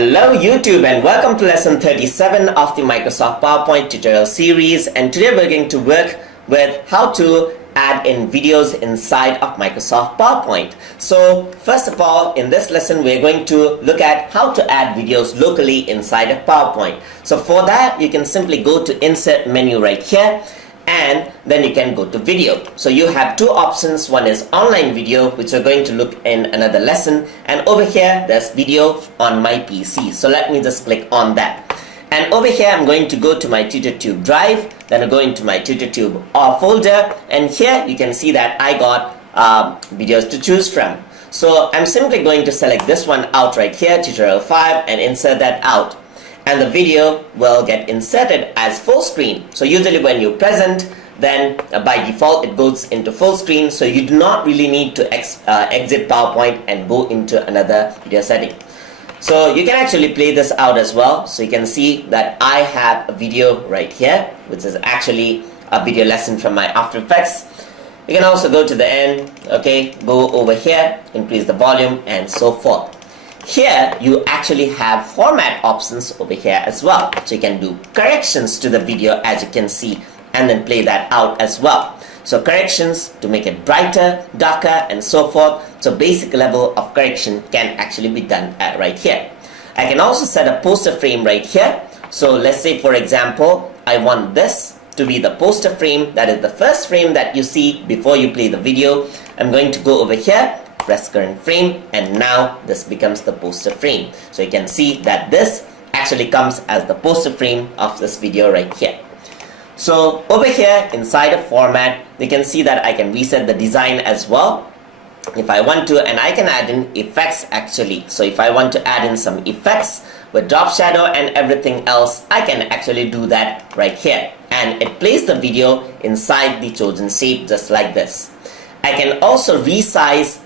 Hello YouTube and welcome to lesson 37 of the Microsoft PowerPoint tutorial series, and today we're going to work with how to add in videos inside of Microsoft PowerPoint. So first of all, in this lesson we're going to look at how to add videos locally inside of PowerPoint. So for that you can simply go to Insert menu right here, and then you can go to video. So you have two options. One is online video, which we're going to look in another lesson, and over here there's video on my PC. So let me just click on that, and over here I'm going to go to my TutorTube drive, then I go into my TutorTube folder, and here you can see that I got videos to choose from. So I'm simply going to select this one out right here, tutorial 5, and insert that out. And the video will get inserted as full screen. So usually when you present, then by default it goes into full screen, so you do not really need to exit PowerPoint and go into another video setting. So you can actually play this out as well. So you can see that I have a video right here, which is actually a video lesson from my After Effects. You can also go to the end, okay, go over here, increase the volume and so forth. Here you actually have format options over here as well, so you can do corrections to the video, as you can see, and then play that out as well. So corrections to make it brighter, darker and so forth. So basic level of correction can actually be done right here. I can also set a poster frame right here. So let's say for example I want this to be the poster frame, that is the first frame that you see before you play the video. I'm going to go over here, press current frame, and now this becomes the poster frame. So you can see that this actually comes as the poster frame of this video right here. So over here inside of format, you can see that I can reset the design as well if I want to, and I can add in effects actually. So if I want to add in some effects with drop shadow and everything else, I can actually do that right here, and it plays the video inside the chosen shape just like this. I can also resize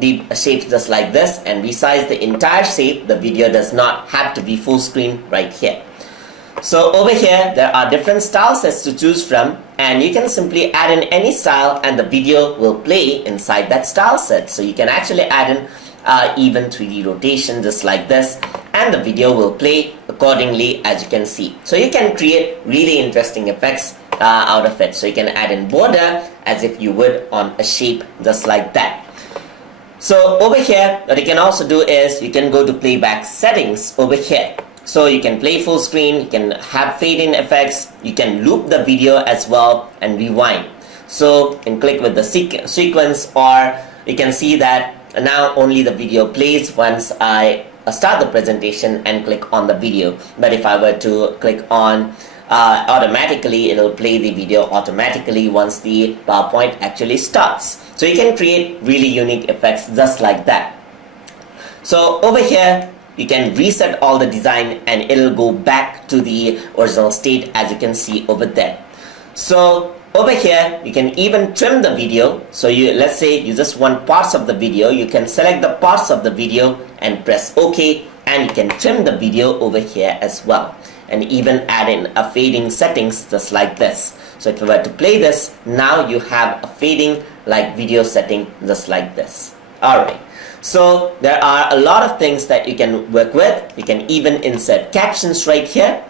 the shape just like this and resize the entire shape. The video does not have to be full screen right here. So over here there are different style sets to choose from, and you can simply add in any style and the video will play inside that style set. So you can actually add in even 3D rotation just like this, and the video will play accordingly, as you can see. So you can create really interesting effects out of it. So you can add in border as if you would on a shape just like that. So over here what you can also do is you can go to Playback Settings over here. So you can play full screen, you can have fade in effects, you can loop the video as well and rewind. So you can click with the sequence, or you can see that now only the video plays once I start the presentation and click on the video. But if I were to click on automatically, it will play the video automatically once the PowerPoint actually starts. So you can create really unique effects just like that. So over here you can reset all the design and it'll go back to the original state, as you can see over there. So over here you can even trim the video. So let's say you just want parts of the video, you can select the parts of the video and press OK, and you can trim the video over here as well, and even add in a fading settings just like this. So if you were to play this, now you have a fading like video setting just like this. Alright, so there are a lot of things that you can work with. You can even insert captions right here.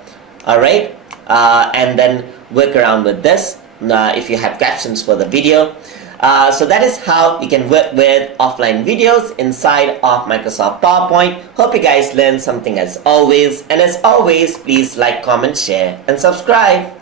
Alright, and then work around with this if you have captions for the video. So that is how you can work with offline videos inside of Microsoft PowerPoint. Hope you guys learned something as always, and as always please like, comment, share and subscribe.